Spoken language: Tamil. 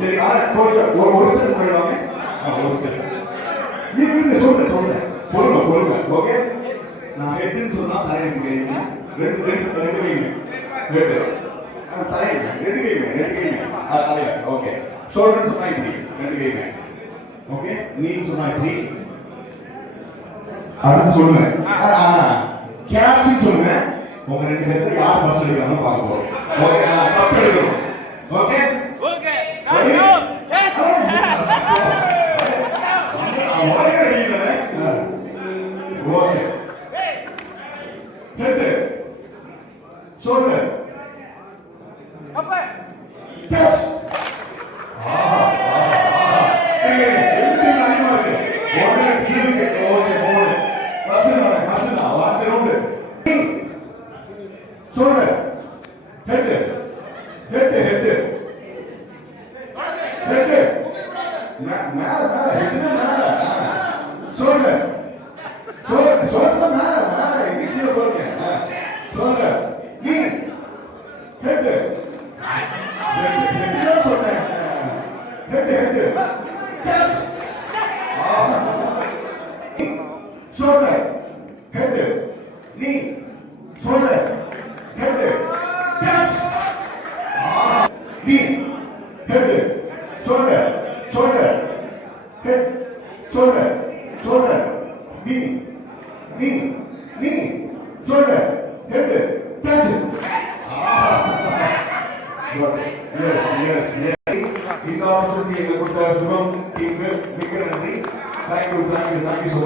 சரி ஆனா ஒரு ஸ்டெப் போயிடுவாங்க. ஒரு ஸ்டெப் நீங்க சொல்றேன் பொறுங்க ஓகே. நான் ஹெட்னு சொன்னா தலையில கைங்க ரெண்டு கைங்க ஹெட் தலையில ரெண்டு கைங்க தலையில ஓகே. ஷோல்டர் சொன்னா இப்படி ரெண்டு கைங்க ஓகே. நீங்க சொன்னா இப்படி அடுத்து சொல்லுங்க. கேட்ச் சொல்லுங்க. உங்க ரெண்டு பேர்ல யார் ஃபர்ஸ்ட் எடுக்கறாங்க பார்க்க போறோம். ஓகே கப் எடுக்கணும். Okay okay okay head shoulder அப்ப கேட்ச் shoulder head மேல shoulder மேல எங்க கீழ போறீங்க shoulder knee head தான் சொன்னேன் head catch shoulder head knee shoulder head catch knee head shoulder head shoulder knee shoulder head catch yes இந்த ஆப்பர்ச்சுனிட்டி எங்களுக்கு கொடுத்த சுபம் டீமுக்கு மிக்க நன்றி. Thank you so much.